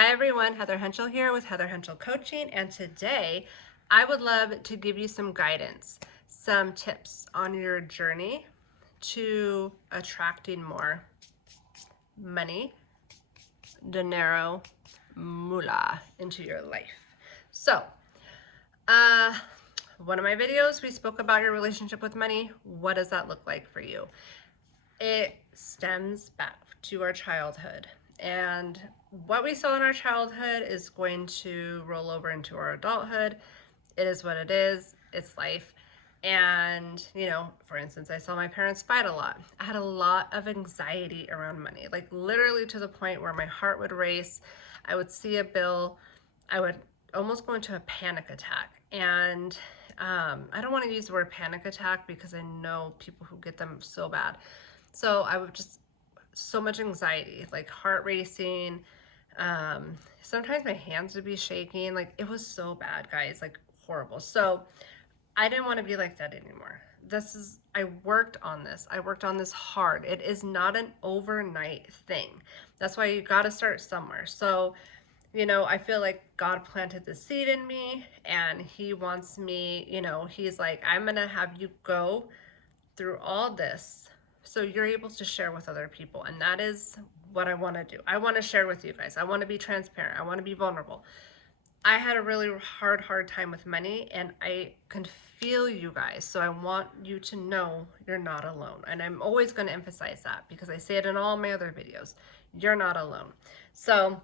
Hi everyone, Heather Henschel here with Heather Henschel Coaching, and today I would love to give you some guidance, some tips on your journey to attracting more money, dinero, moolah into your life. So, one of my videos, we spoke about your relationship with money. What does that look like for you? It stems back to our childhood, and what we saw in our childhood is going to roll over into our adulthood. It is what it is. It's life. And, for instance, I saw my parents fight a lot. I had a lot of anxiety around money, like literally to the point where my heart would race. I would see a bill. I would almost go into a panic attack. And I don't want to use the word panic attack because I know people who get them so bad. So I would just, so much anxiety, like heart racing. Sometimes my hands would be shaking. Like it was so bad, guys, like horrible. So I didn't want to be like that anymore. I worked on this. I worked on this hard. It is not an overnight thing. That's why you got to start somewhere. So, I feel like God planted the seed in me, and he wants me, he's like, I'm going to have you go through all this so you're able to share with other people. And that is what I want to do. I want to share with you guys. I want to be transparent. I want to be vulnerable. I had a really hard time with money, and I can feel you guys. So I want you to know you're not alone. And I'm always going to emphasize that because I say it in all my other videos. You're not alone. So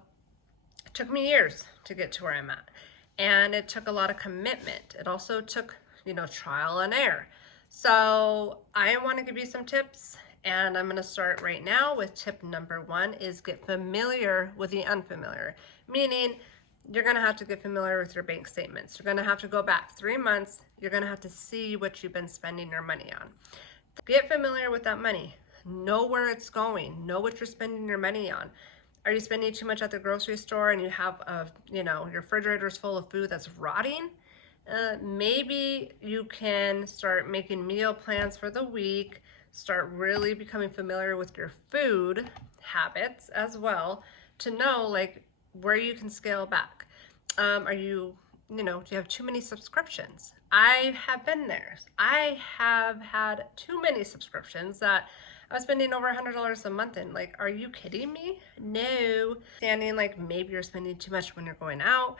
it took me years to get to where I'm at. And it took a lot of commitment. It also took, trial and error. So I want to give you some tips, and I'm going to start right now with tip number 1 is get familiar with the unfamiliar, meaning you're going to have to get familiar with your bank statements. You're going to have to go back 3 months. You're going to have to see what you've been spending your money on. Get familiar with that money. Know where it's going. Know what you're spending your money on. Are you spending too much at the grocery store and you have your refrigerator's full of food that's rotting? Maybe you can start making meal plans for the week, start really becoming familiar with your food habits as well to know like where you can scale back. Do you have too many subscriptions? I have been there. I have had too many subscriptions that I was spending over $100 a month in. Like, are you kidding me? No. Standing like maybe you're spending too much when you're going out,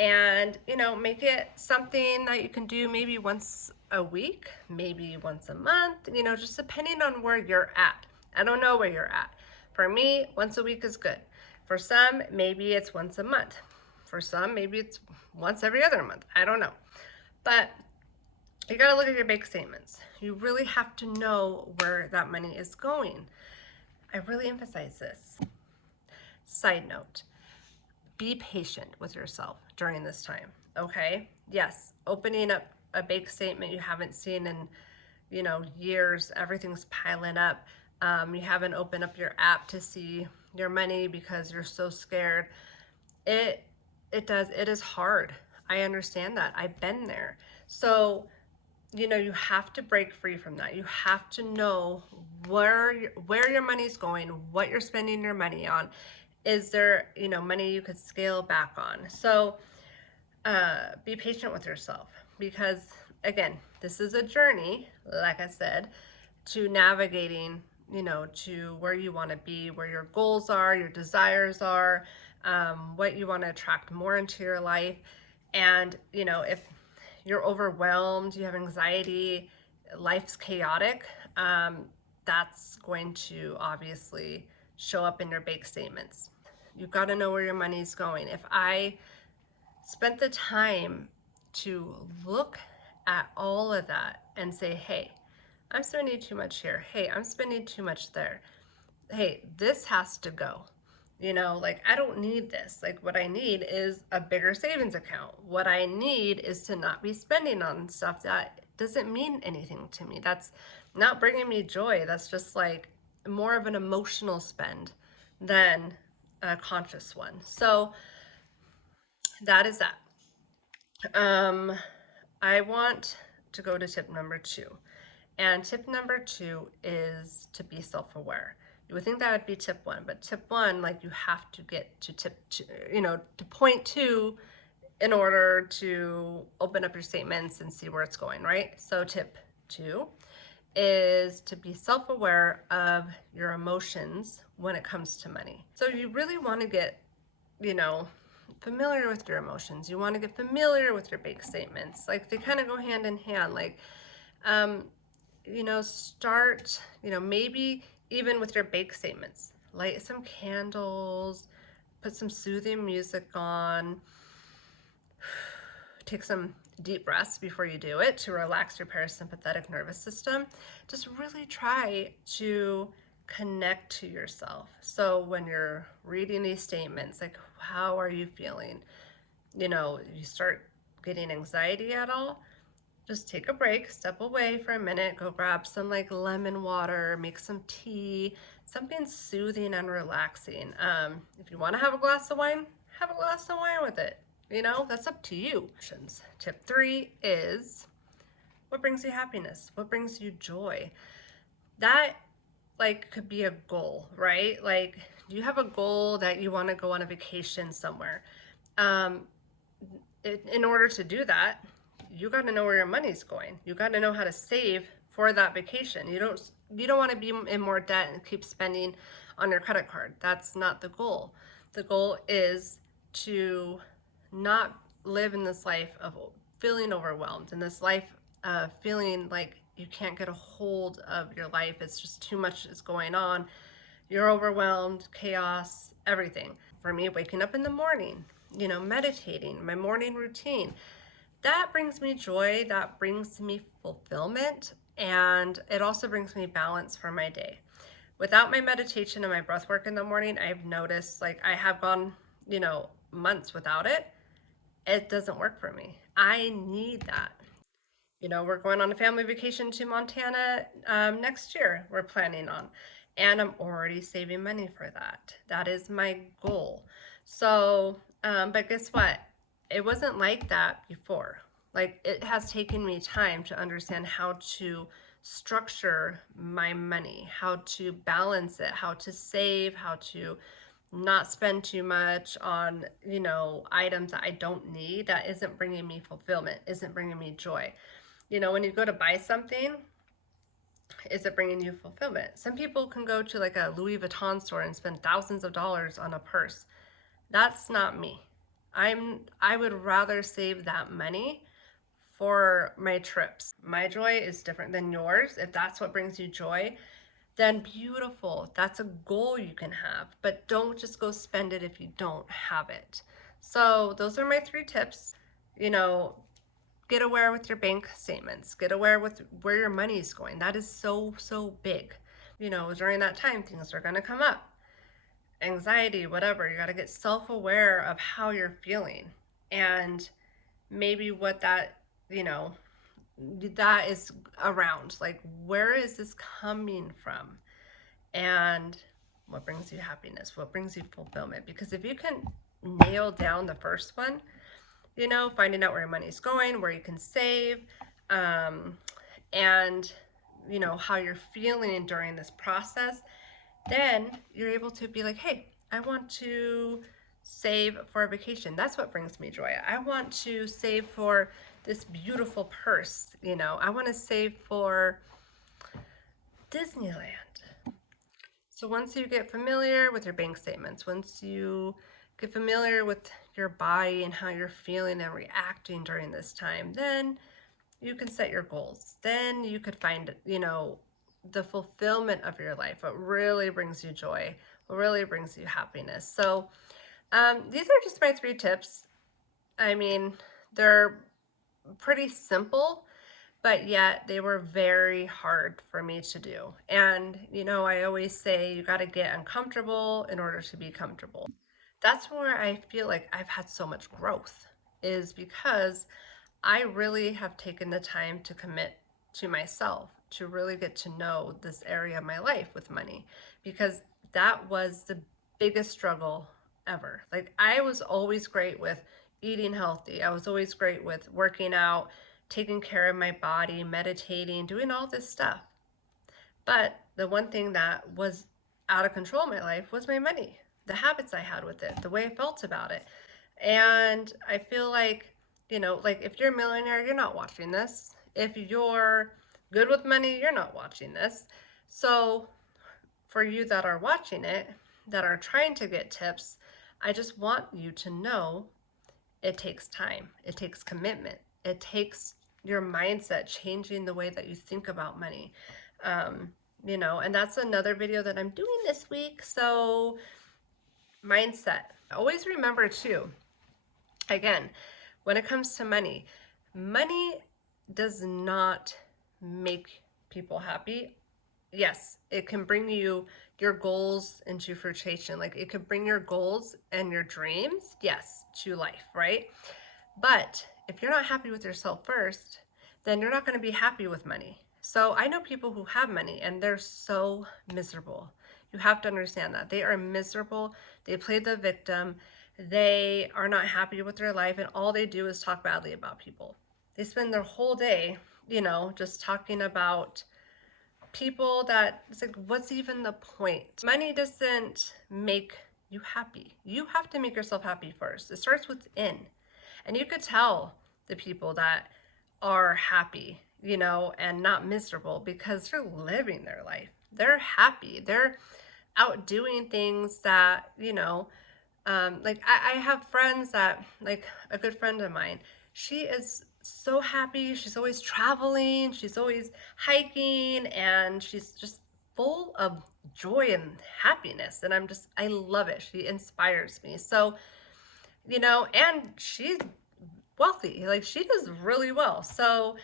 and make it something that you can do maybe once a week, maybe once a month, just depending on where you're at. I don't know where you're at. For me, once a week is good. For some, maybe it's once a month. For some, maybe it's once every other month. I don't know. But you got to look at your bank statements. You really have to know where that money is going. I really emphasize this. Side note, be patient with yourself during this time, okay? Yes, opening up a bank statement you haven't seen in, years, everything's piling up. You haven't opened up your app to see your money because you're so scared. It is hard. I understand that. I've been there. So, you have to break free from that. You have to know where your money's going, what you're spending your money on. Is there, money you could scale back on? So be patient with yourself because, again, this is a journey, like I said, to navigating, to where you want to be, where your goals are, your desires are, what you want to attract more into your life. And, if you're overwhelmed, you have anxiety, life's chaotic, that's going to obviously show up in your bank statements. You've got to know where your money's going. If I spent the time to look at all of that and say, hey, I'm spending too much here. Hey, I'm spending too much there. Hey, this has to go. Like I don't need this. Like what I need is a bigger savings account. What I need is to not be spending on stuff that doesn't mean anything to me. That's not bringing me joy. That's just like more of an emotional spend than a conscious one. So that is that. I want to go to tip number 2. And tip number 2 is to be self-aware. You would think that would be tip one, but tip one, like you have to get to tip two, to point two in order to open up your statements and see where it's going, right? So tip two is to be self-aware of your emotions when it comes to money. So you really want to get, familiar with your emotions. You want to get familiar with your bank statements. Like they kind of go hand in hand. Like, start, maybe even with your bank statements, light some candles, put some soothing music on, take some deep breaths before you do it to relax your parasympathetic nervous system. Just really try to connect to yourself. So when you're reading these statements, like how are you feeling? You start getting anxiety at all, just take a break, step away for a minute, go grab some like lemon water, make some tea, something soothing and relaxing. If you want to have a glass of wine, have a glass of wine with it. That's up to you. Tip three is what brings you happiness? What brings you joy? That like could be a goal, right? Like, do you have a goal that you want to go on a vacation somewhere? In order to do that, you got to know where your money's going. You got to know how to save for that vacation. You don't want to be in more debt and keep spending on your credit card. That's not the goal. The goal is to not live in this life of feeling overwhelmed, in this life of feeling like you can't get a hold of your life. It's just too much is going on. You're overwhelmed, chaos, everything. For me, waking up in the morning, meditating, my morning routine, that brings me joy, that brings me fulfillment, and it also brings me balance for my day. Without my meditation and my breath work in the morning, I've noticed like I have gone, months without it. It doesn't work for me. I need that. We're going on a family vacation to Montana next year, we're planning on. And I'm already saving money for that. That is my goal. So, but guess what? It wasn't like that before. Like it has taken me time to understand how to structure my money, how to balance it, how to save, how to not spend too much on, items that I don't need, that isn't bringing me fulfillment, isn't bringing me joy. When you go to buy something, is it bringing you fulfillment? Some people can go to like a Louis Vuitton store and spend thousands of dollars on a purse. That's not me. I would rather save that money for my trips. My joy is different than yours. If that's what brings you joy, then beautiful. That's a goal you can have, but don't just go spend it if you don't have it. So those are my 3 tips. Get aware with your bank statements. Get aware with where your money is going. That is so, so big. During that time, things are going to come up. Anxiety, whatever. You got to get self-aware of how you're feeling and maybe what that is around. Like, where is this coming from? And what brings you happiness? What brings you fulfillment? Because if you can nail down the first one, finding out where your money's going, where you can save, and how you're feeling during this process, then you're able to be like, hey, I want to save for a vacation. That's what brings me joy. I want to save for this beautiful purse. I want to save for Disneyland. So once you get familiar with your bank statements, once you get familiar with your body and how you're feeling and reacting during this time, then you can set your goals. Then you could find, the fulfillment of your life, what really brings you joy, what really brings you happiness. So these are just my 3 tips. I mean, they're pretty simple, but yet they were very hard for me to do. And, I always say you got to get uncomfortable in order to be comfortable. That's where I feel like I've had so much growth, is because I really have taken the time to commit to myself, to really get to know this area of my life with money, because that was the biggest struggle ever. Like, I was always great with eating healthy. I was always great with working out, taking care of my body, meditating, doing all this stuff. But the one thing that was out of control in my life was my money, the habits I had with it, the way I felt about it. And I feel like, like if you're a millionaire, you're not watching this. If you're good with money, you're not watching this. So for you that are watching it, that are trying to get tips, I just want you to know it takes time. It takes commitment. It takes your mindset changing the way that you think about money. And that's another video that I'm doing this week. So, mindset. Always remember too, again, when it comes to money, money does not make people happy. Yes, it can bring you your goals into fruition. Like it could bring your goals and your dreams, yes, to life, right? But if you're not happy with yourself first, then you're not going to be happy with money. So I know people who have money and they're so miserable. You have to understand that. They are miserable. They play the victim. They are not happy with their life, and all they do is talk badly about people. They spend their whole day, just talking about people that it's like, what's even the point? Money doesn't make you happy. You have to make yourself happy first. It starts within. And you could tell the people that are happy, and not miserable because they're living their life. They're happy. They're out doing things that, like I have friends that, like a good friend of mine, she is so happy. She's always traveling, she's always hiking, and she's just full of joy and happiness. And I love it. She inspires me. So, and she's wealthy. Like she does really well. So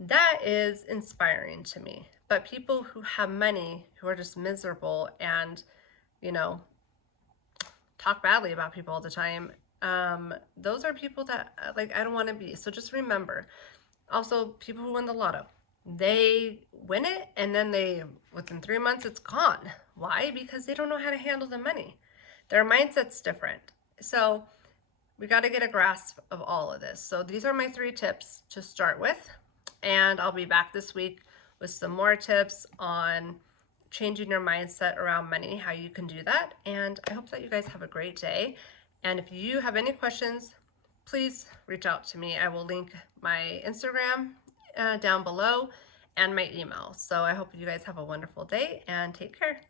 that is inspiring to me. But people who have money who are just miserable and, you know, talk badly about people all the time, those are people that like I don't want to be. So just remember, also people who win the lotto, they win it and then within 3 months it's gone. Why? Because they don't know how to handle the money. Their mindset's different. So we got to get a grasp of all of this. So these are my 3 tips to start with, and I'll be back this week with some more tips on changing your mindset around money, how you can do that. And I hope that you guys have a great day. And if you have any questions, please reach out to me. I will link my Instagram down below and my email. So I hope you guys have a wonderful day and take care.